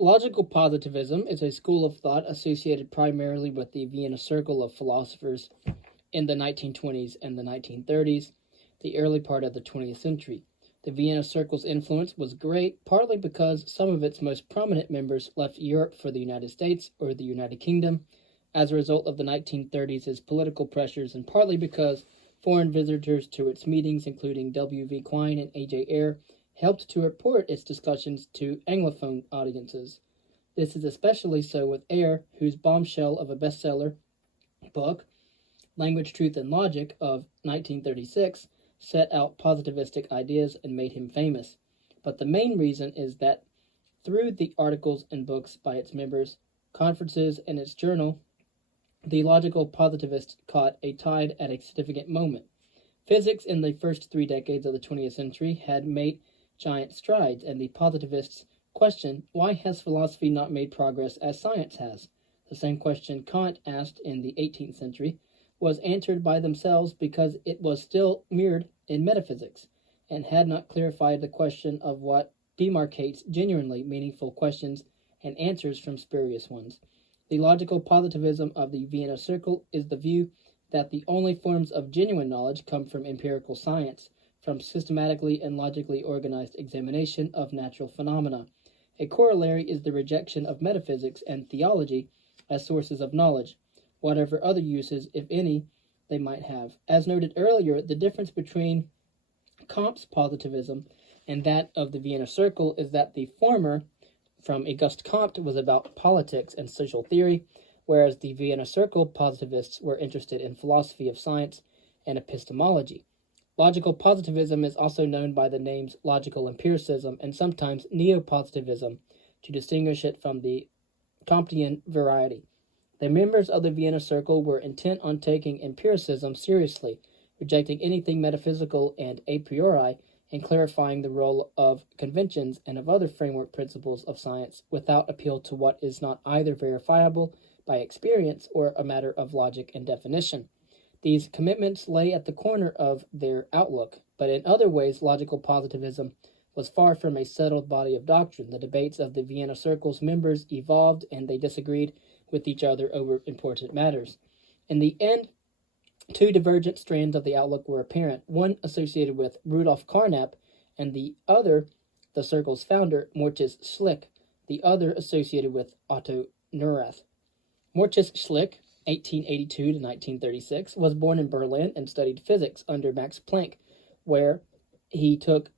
Logical positivism is a school of thought associated primarily with the Vienna Circle of philosophers in the 1920s and the 1930s, the early part of the 20th century. The Vienna Circle's influence was great, partly because some of its most prominent members left Europe for the United States or the United Kingdom as a result of the 1930s' political pressures, and partly because foreign visitors to its meetings, including W.V. Quine and A.J. Ayer, helped to report its discussions to Anglophone audiences. This is especially so with Ayer, whose bombshell of a bestseller book, Language, Truth, and Logic of 1936, set out positivistic ideas and made him famous. But the main reason is that through the articles and books by its members, conferences, and its journal, the logical positivist caught a tide at a significant moment. Physics in the first 3 decades of the 20th century had made giant strides, and the positivists questioned, why has philosophy not made progress as science has? The same question Kant asked in the 18th century was answered by themselves because it was still mirrored in metaphysics, and had not clarified the question of what demarcates genuinely meaningful questions and answers from spurious ones. The logical positivism of the Vienna Circle is the view that the only forms of genuine knowledge come from empirical science, from systematically and logically organized examination of natural phenomena. A corollary is the rejection of metaphysics and theology as sources of knowledge, whatever other uses, if any, they might have. As noted earlier, the difference between Comte's positivism and that of the Vienna Circle is that the former, from Auguste Comte, was about politics and social theory, whereas the Vienna Circle positivists were interested in philosophy of science and epistemology. Logical positivism is also known by the names logical empiricism and sometimes neo-positivism to distinguish it from the Comtean variety. The members of the Vienna Circle were intent on taking empiricism seriously, rejecting anything metaphysical and a priori, and clarifying the role of conventions and of other framework principles of science without appeal to what is not either verifiable by experience or a matter of logic and definition. These commitments lay at the corner of their outlook, but in other ways logical positivism was far from a settled body of doctrine. The debates of the Vienna Circle's members evolved, and they disagreed with each other over important matters. In the end, 2 divergent strands of the outlook were apparent, one associated with Rudolf Carnap, and the other, the Circle's founder, Moritz Schlick, the other associated with Otto Neurath. Moritz Schlick, 1882 to 1936, was born in Berlin and studied physics under Max Planck, where he took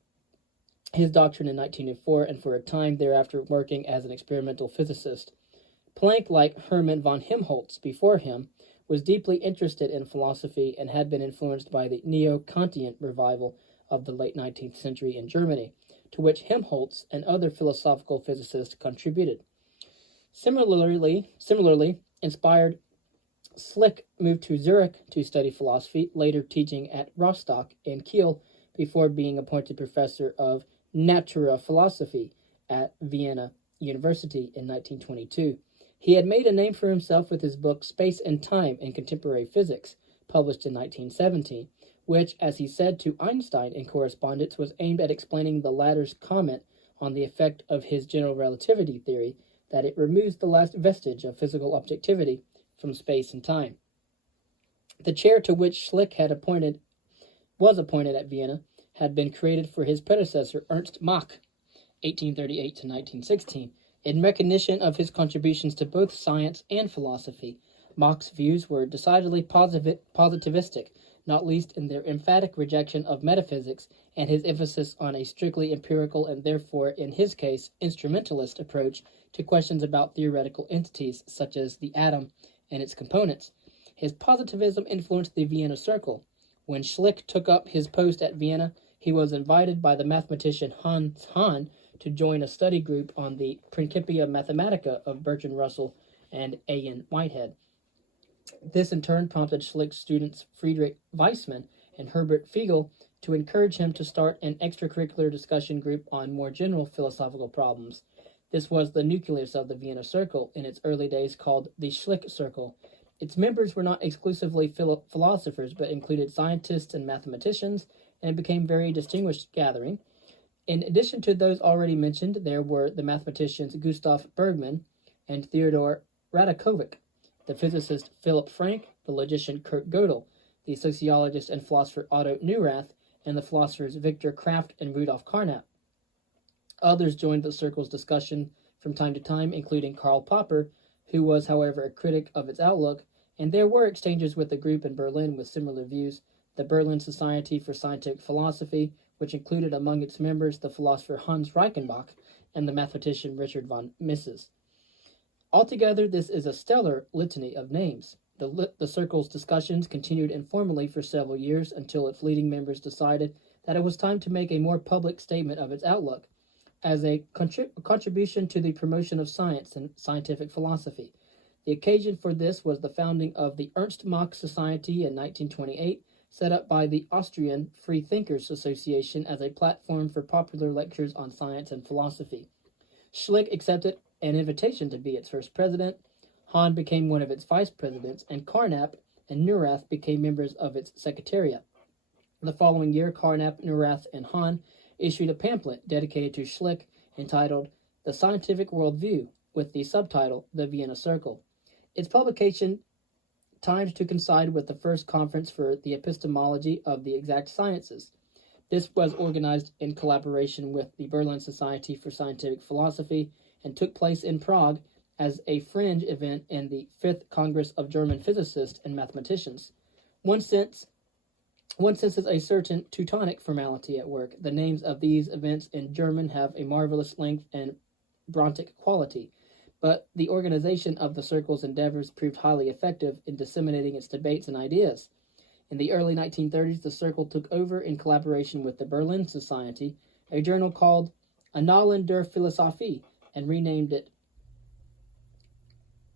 his doctorate in 1904 and for a time thereafter working as an experimental physicist. Planck, like Hermann von Helmholtz before him, was deeply interested in philosophy and had been influenced by the Neo-Kantian revival of the late 19th century in Germany, to which Helmholtz and other philosophical physicists contributed. Similarly inspired, Schlick moved to Zurich to study philosophy, later teaching at Rostock and Kiel before being appointed professor of Naturphilosophy at Vienna University in 1922. He had made a name for himself with his book Space and Time in Contemporary Physics, published in 1917, which, as he said to Einstein in correspondence, was aimed at explaining the latter's comment on the effect of his general relativity theory, that it removes the last vestige of physical objectivity from space and time. The chair to which Schlick was appointed at Vienna had been created for his predecessor Ernst Mach, 1838 to 1916, in recognition of his contributions to both science and philosophy. Mach's views were decidedly positivistic, not least in their emphatic rejection of metaphysics and his emphasis on a strictly empirical and therefore, in his case, instrumentalist approach to questions about theoretical entities such as the atom and its components. His positivism influenced the Vienna Circle. When Schlick took up his post at Vienna, he was invited by the mathematician Hans Hahn to join a study group on the Principia Mathematica of Bertrand Russell and A.N. Whitehead. This in turn prompted Schlick's students Friedrich Weissmann and Herbert Fiegel to encourage him to start an extracurricular discussion group on more general philosophical problems. This was the nucleus of the Vienna Circle, in its early days called the Schlick Circle. Its members were not exclusively philosophers, but included scientists and mathematicians, and it became a very distinguished gathering. In addition to those already mentioned, there were the mathematicians Gustav Bergman and Theodor Radakovic, the physicist Philip Frank, the logician Kurt Gödel, the sociologist and philosopher Otto Neurath, and the philosophers Viktor Kraft and Rudolf Carnap. Others joined the circle's discussion from time to time, including Karl Popper, who was, however, a critic of its outlook, and there were exchanges with the group in Berlin with similar views. The Berlin Society for Scientific Philosophy, which included among its members the philosopher Hans Reichenbach and the mathematician Richard von Mises. Altogether, this is a stellar litany of names. The circle's discussions continued informally for several years until its leading members decided that it was time to make a more public statement of its outlook as a contribution to the promotion of science and scientific philosophy. The occasion for this was the founding of the Ernst Mach Society in 1928, set up by the Austrian Free Thinkers Association as a platform for popular lectures on science and philosophy. Schlick accepted an invitation to be its first president. Hahn became one of its vice presidents, and Carnap and Neurath became members of its secretariat. The following year, Carnap, Neurath, and Hahn issued a pamphlet dedicated to Schlick entitled The Scientific Worldview, with the subtitle The Vienna Circle. Its publication timed to coincide with the first conference for the epistemology of the exact sciences. This was organized in collaboration with the Berlin Society for Scientific Philosophy and took place in Prague as a fringe event in the Fifth Congress of German Physicists and Mathematicians. One senses a certain Teutonic formality at work. The names of these events in German have a marvelous length and brontic quality, but the organization of the circle's endeavors proved highly effective in disseminating its debates and ideas. In the early 1930s, the circle took over, in collaboration with the Berlin Society, a journal called Annalen der Philosophie, and renamed it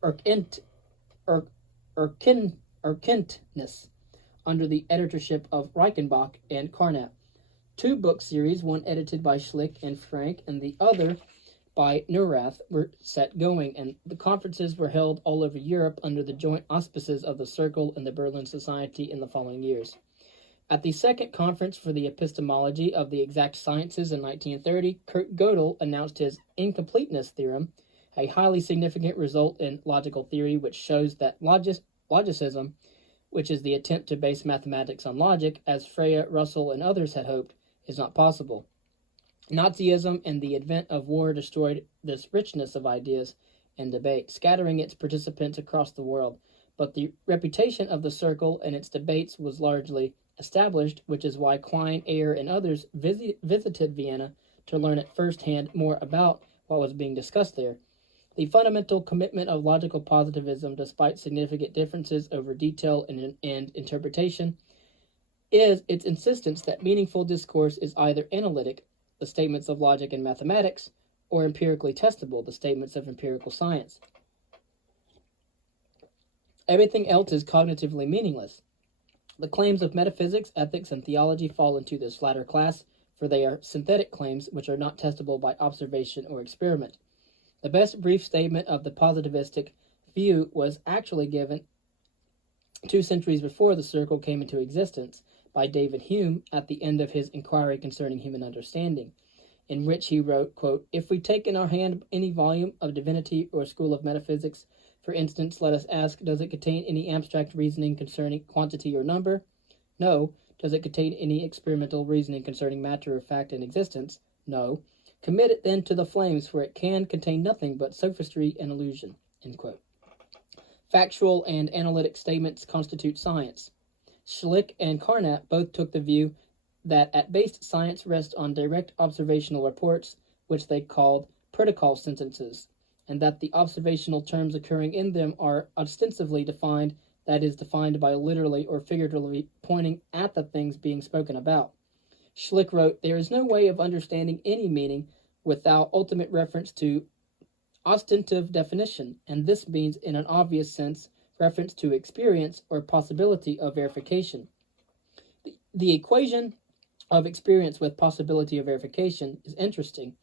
Erkenntnis, under the editorship of Reichenbach and Carnap. Two book series, one edited by Schlick and Frank and the other by Neurath, were set going, and the conferences were held all over Europe under the joint auspices of the Circle and the Berlin Society in the following years. At the second conference for the epistemology of the exact sciences in 1930, Kurt Gödel announced his incompleteness theorem, a highly significant result in logical theory which shows that logicism, which is the attempt to base mathematics on logic, as Freya, Russell, and others had hoped, is not possible. Nazism and the advent of war destroyed this richness of ideas and debate, scattering its participants across the world. But the reputation of the Circle and its debates was largely established, which is why Quine, Ayer, and others visited Vienna to learn at first hand more about what was being discussed there. The fundamental commitment of logical positivism, despite significant differences over detail and interpretation, is its insistence that meaningful discourse is either analytic, the statements of logic and mathematics, or empirically testable, the statements of empirical science. Everything else is cognitively meaningless. The claims of metaphysics, ethics, and theology fall into this latter class, for they are synthetic claims which are not testable by observation or experiment. The best brief statement of the positivistic view was actually given 2 centuries before the Circle came into existence by David Hume at the end of his Inquiry Concerning Human Understanding, in which he wrote, quote, "If we take in our hand any volume of divinity or school of metaphysics, for instance, let us ask, does it contain any abstract reasoning concerning quantity or number? No. Does it contain any experimental reasoning concerning matter or fact and existence? No. Commit it then to the flames, for it can contain nothing but sophistry and illusion." End quote. Factual and analytic statements constitute science. Schlick and Carnap both took the view that at base science rests on direct observational reports, which they called protocol sentences, and that the observational terms occurring in them are ostensibly defined, that is, defined by literally or figuratively pointing at the things being spoken about. Schlick wrote, "There is no way of understanding any meaning without ultimate reference to ostensive definition, and this means, in an obvious sense, reference to experience or possibility of verification. The equation of experience with possibility of verification is interesting.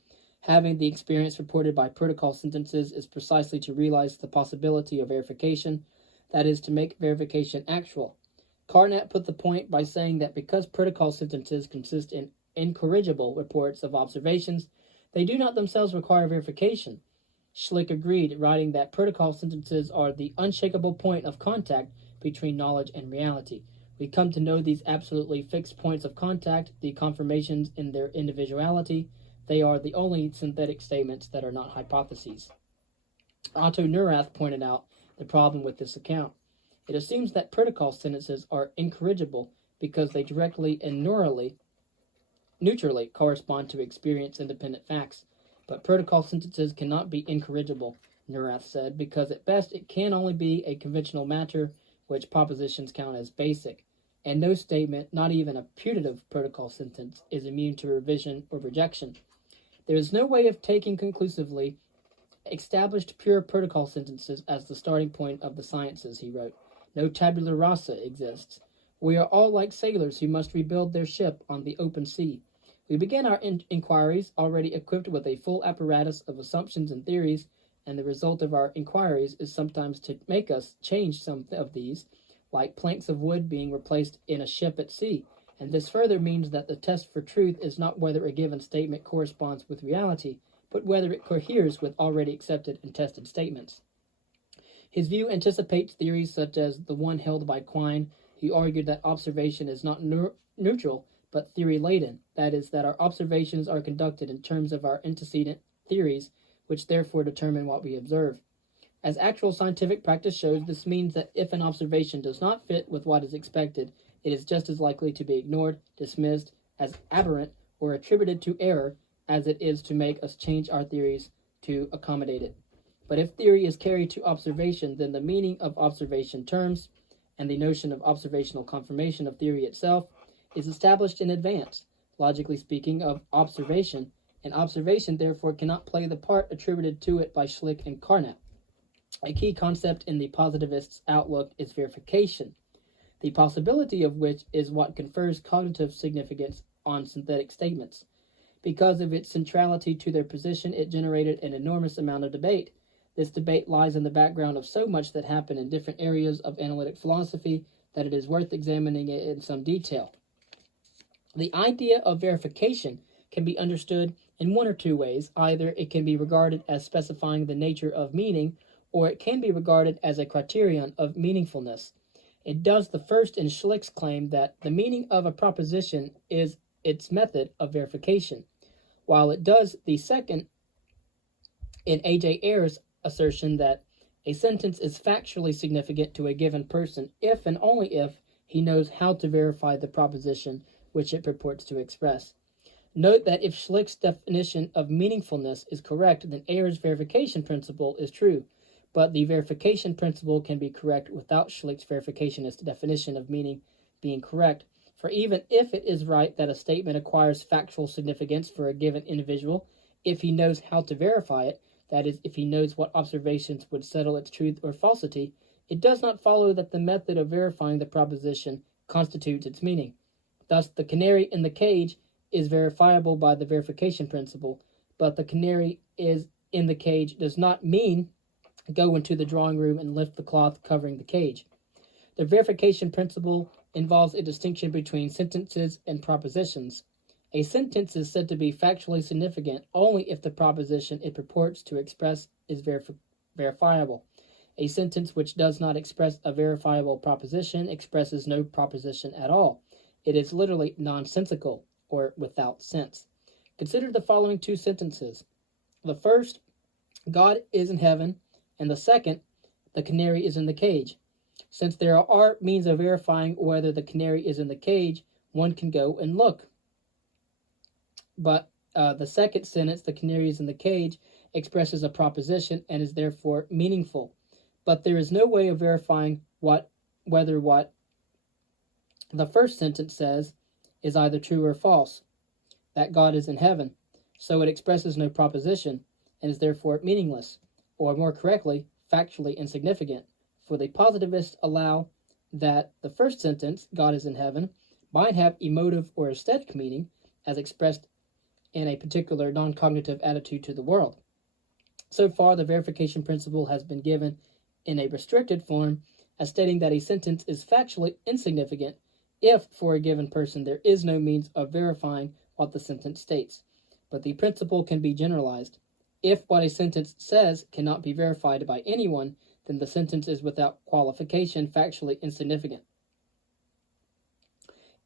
Having the experience reported by protocol sentences is precisely to realize the possibility of verification, that is, to make verification actual. Carnap put the point by saying that because protocol sentences consist in incorrigible reports of observations, they do not themselves require verification. Schlick agreed, writing that protocol sentences are the unshakable point of contact between knowledge and reality. We come to know these absolutely fixed points of contact, the confirmations in their individuality. They are the only synthetic statements that are not hypotheses. Otto Neurath pointed out the problem with this account. It assumes that protocol sentences are incorrigible because they directly and neutrally correspond to experience-independent facts. But protocol sentences cannot be incorrigible, Neurath said, because at best it can only be a conventional matter which propositions count as basic, and no statement, not even a putative protocol sentence, is immune to revision or rejection. There is no way of taking conclusively established pure protocol sentences as the starting point of the sciences, he wrote. No tabula rasa exists. We are all like sailors who must rebuild their ship on the open sea. We begin our inquiries already equipped with a full apparatus of assumptions and theories, and the result of our inquiries is sometimes to make us change some of these, like planks of wood being replaced in a ship at sea. And this further means that the test for truth is not whether a given statement corresponds with reality, but whether it coheres with already accepted and tested statements. His view anticipates theories such as the one held by Quine, who argued that observation is not neutral, but theory-laden, that is, that our observations are conducted in terms of our antecedent theories, which therefore determine what we observe. As actual scientific practice shows, this means that if an observation does not fit with what is expected, it is just as likely to be ignored, dismissed as aberrant, or attributed to error as it is to make us change our theories to accommodate it. But if theory is carried to observation, then the meaning of observation terms and the notion of observational confirmation of theory itself is established in advance, logically speaking, of observation, and observation therefore cannot play the part attributed to it by Schlick and Carnap. A key concept in the positivist's outlook is verification, the possibility of which is what confers cognitive significance on synthetic statements. Because of its centrality to their position, it generated an enormous amount of debate. This debate lies in the background of so much that happened in different areas of analytic philosophy that it is worth examining it in some detail. The idea of verification can be understood in one or two ways. Either it can be regarded as specifying the nature of meaning, or it can be regarded as a criterion of meaningfulness. It does the first in Schlick's claim that the meaning of a proposition is its method of verification, while it does the second in A.J. Ayer's assertion that a sentence is factually significant to a given person if and only if he knows how to verify the proposition which it purports to express. Note that if Schlick's definition of meaningfulness is correct, then Ayer's verification principle is true, but the verification principle can be correct without Schlick's verificationist definition of meaning being correct, for even if it is right that a statement acquires factual significance for a given individual, if he knows how to verify it, that is, if he knows what observations would settle its truth or falsity, it does not follow that the method of verifying the proposition constitutes its meaning. Thus, the canary in the cage is verifiable by the verification principle, but the canary is in the cage does not mean go into the drawing room and lift the cloth covering the cage. The verification principle involves a distinction between sentences and propositions. A sentence is said to be factually significant only if the proposition it purports to express is verifiable. A sentence which does not express a verifiable proposition expresses no proposition at all. It is literally nonsensical, or without sense. Consider the following two sentences. The first, God is in heaven, and the second, the canary is in the cage. Since there are means of verifying whether the canary is in the cage, one can go and look. But the second sentence, the canary is in the cage, expresses a proposition and is therefore meaningful. But there is no way of verifying whether what the first sentence says is either true or false, that God is in heaven. So it expresses no proposition and is therefore meaningless, or more correctly, factually insignificant. For the positivists allow that the first sentence, God is in heaven, might have emotive or aesthetic meaning as expressed in a particular non-cognitive attitude to the world. So far, the verification principle has been given in a restricted form as stating that a sentence is factually insignificant if, for a given person, there is no means of verifying what the sentence states. But the principle can be generalized. If what a sentence says cannot be verified by anyone, then the sentence is without qualification factually insignificant.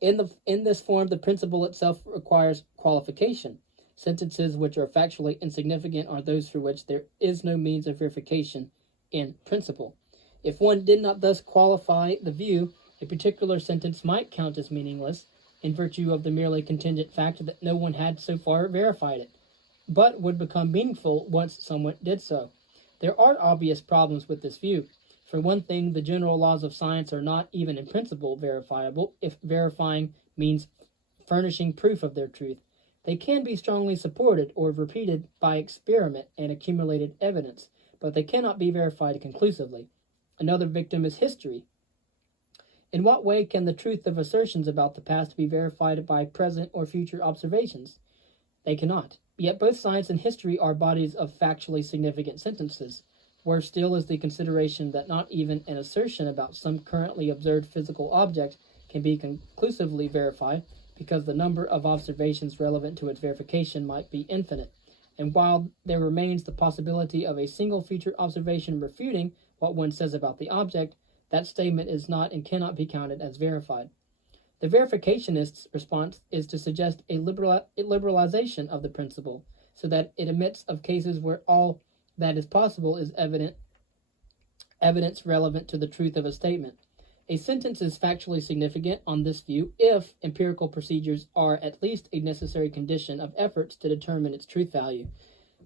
In this form, the principle itself requires qualification. Sentences which are factually insignificant are those for which there is no means of verification in principle. If one did not thus qualify the view, a particular sentence might count as meaningless in virtue of the merely contingent fact that no one had so far verified it, but would become meaningful once someone did so. There are obvious problems with this view. For one thing, the general laws of science are not even in principle verifiable if verifying means furnishing proof of their truth. They can be strongly supported or repeated by experiment and accumulated evidence, but they cannot be verified conclusively. Another victim is history. In what way can the truth of assertions about the past be verified by present or future observations? They cannot. Yet both science and history are bodies of factually significant sentences. Worse still is the consideration that not even an assertion about some currently observed physical object can be conclusively verified, because the number of observations relevant to its verification might be infinite. And while there remains the possibility of a single future observation refuting what one says about the object, that statement is not and cannot be counted as verified. The verificationist's response is to suggest a liberalization of the principle, so that it admits of cases where all that is possible is evidence relevant to the truth of a statement. A sentence is factually significant on this view if empirical procedures are at least a necessary condition of efforts to determine its truth value.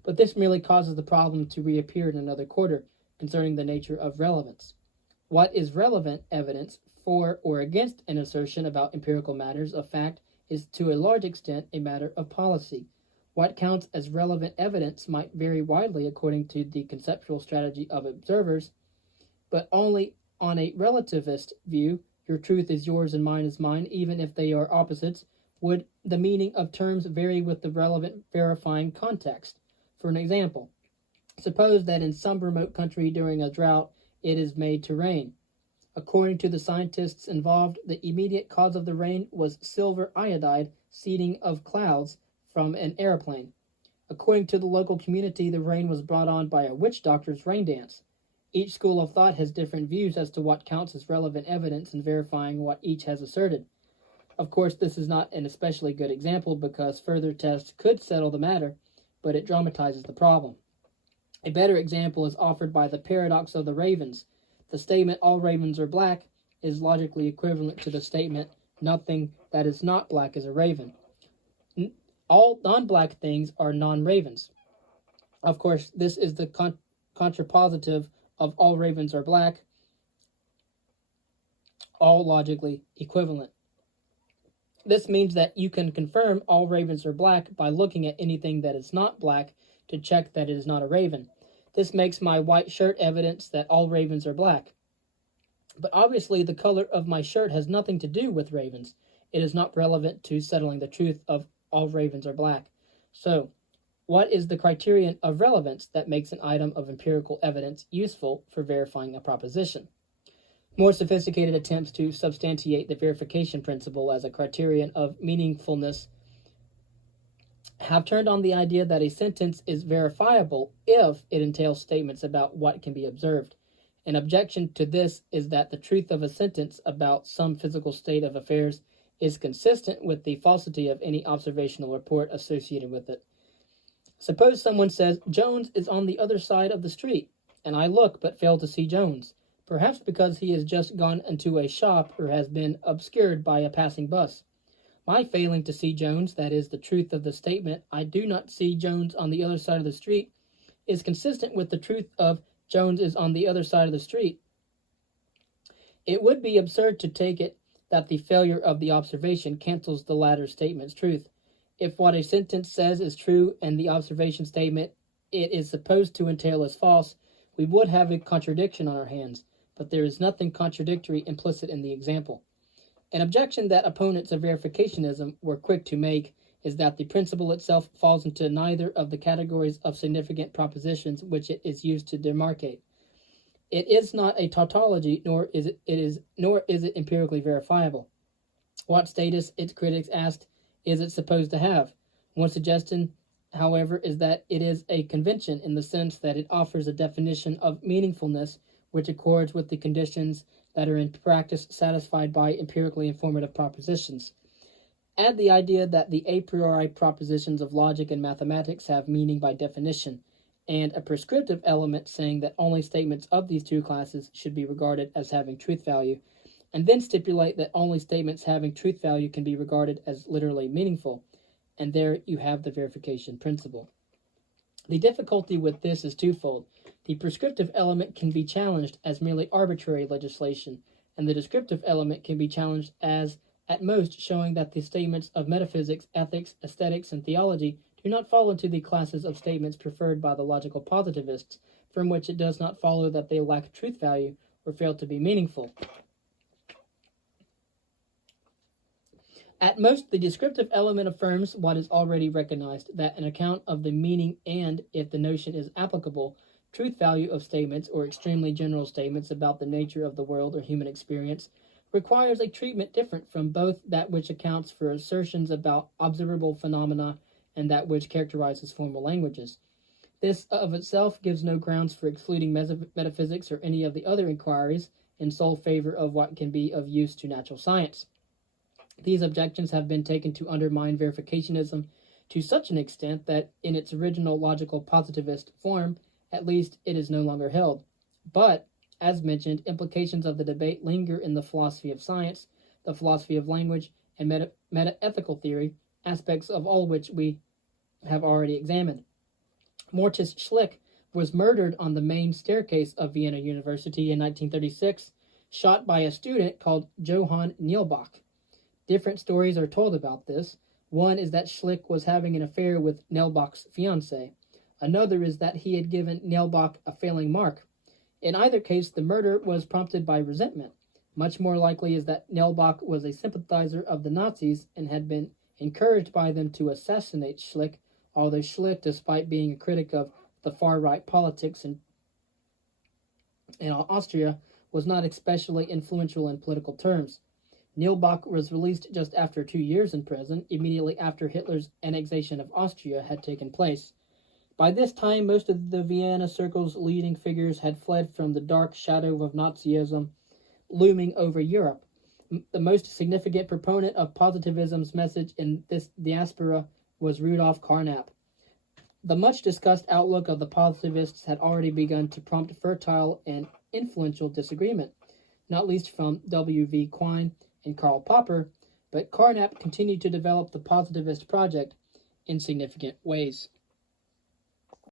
But this merely causes the problem to reappear in another quarter concerning the nature of relevance. What is relevant evidence for or against an assertion about empirical matters of fact is to a large extent a matter of policy. What counts as relevant evidence might vary widely according to the conceptual strategy of observers, but only on a relativist view, your truth is yours and mine is mine, even if they are opposites, would the meaning of terms vary with the relevant verifying context. For an example, suppose that in some remote country during a drought it is made to rain. According to the scientists involved, the immediate cause of the rain was silver iodide seeding of clouds from an airplane. According to the local community, the rain was brought on by a witch doctor's rain dance. Each school of thought has different views as to what counts as relevant evidence in verifying what each has asserted. Of course, this is not an especially good example because further tests could settle the matter, but it dramatizes the problem. A better example is offered by the paradox of the ravens. The statement, all ravens are black, is logically equivalent to the statement, nothing that is not black is a raven. All non-black things are non-ravens. Of course, this is the contrapositive of all ravens are black, all logically equivalent. This means that you can confirm all ravens are black by looking at anything that is not black to check that it is not a raven. This makes my white shirt evidence that all ravens are black. But obviously the color of my shirt has nothing to do with ravens. It is not relevant to settling the truth of all ravens are black. So, what is the criterion of relevance that makes an item of empirical evidence useful for verifying a proposition? More sophisticated attempts to substantiate the verification principle as a criterion of meaningfulness have turned on the idea that a sentence is verifiable if it entails statements about what can be observed. An objection to this is that the truth of a sentence about some physical state of affairs is consistent with the falsity of any observational report associated with it. Suppose someone says, Jones is on the other side of the street, and I look but fail to see Jones, perhaps because he has just gone into a shop or has been obscured by a passing bus. My failing to see Jones, that is the truth of the statement, I do not see Jones on the other side of the street, is consistent with the truth of Jones is on the other side of the street. It would be absurd to take it that the failure of the observation cancels the latter statement's truth. If what a sentence says is true and the observation statement it is supposed to entail is false, we would have a contradiction on our hands, but there is nothing contradictory implicit in the example. An objection that opponents of verificationism were quick to make is that the principle itself falls into neither of the categories of significant propositions which it is used to demarcate. It is not a tautology, nor is it empirically verifiable. What status, its critics asked, is it supposed to have? One suggestion, however, is that it is a convention in the sense that it offers a definition of meaningfulness which accords with the conditions that are in practice satisfied by empirically informative propositions. Add the idea that the a priori propositions of logic and mathematics have meaning by definition, and a prescriptive element saying that only statements of these two classes should be regarded as having truth value, and then stipulate that only statements having truth value can be regarded as literally meaningful, and there you have the verification principle. The difficulty with this is twofold. The prescriptive element can be challenged as merely arbitrary legislation, and the descriptive element can be challenged as, at most, showing that the statements of metaphysics, ethics, aesthetics, and theology do not fall into the classes of statements preferred by the logical positivists, from which it does not follow that they lack truth value or fail to be meaningful. At most, the descriptive element affirms what is already recognized, that an account of the meaning and, if the notion is applicable, truth value of statements or extremely general statements about the nature of the world or human experience requires a treatment different from both that which accounts for assertions about observable phenomena and that which characterizes formal languages. This of itself gives no grounds for excluding metaphysics or any of the other inquiries in sole favor of what can be of use to natural science. These objections have been taken to undermine verificationism to such an extent that in its original logical positivist form, at least, it is no longer held. But, as mentioned, implications of the debate linger in the philosophy of science, the philosophy of language, and meta-ethical theory, aspects of all which we have already examined. Mortis Schlick was murdered on the main staircase of Vienna University in 1936, shot by a student called Johann Nielbach. Different stories are told about this. One is that Schlick was having an affair with Nielbach's fiancée. Another is that he had given Nielbach a failing mark. In either case, the murder was prompted by resentment. Much more likely is that Nielbach was a sympathizer of the Nazis and had been encouraged by them to assassinate Schlick, although Schlick, despite being a critic of the far-right politics in Austria, was not especially influential in political terms. Nielbach was released just after 2 years in prison, immediately after Hitler's annexation of Austria had taken place. By this time, most of the Vienna Circle's leading figures had fled from the dark shadow of Nazism looming over Europe. The most significant proponent of positivism's message in this diaspora was Rudolf Carnap. The much-discussed outlook of the positivists had already begun to prompt fertile and influential disagreement, not least from W.V. Quine and Karl Popper, but Carnap continued to develop the positivist project in significant ways.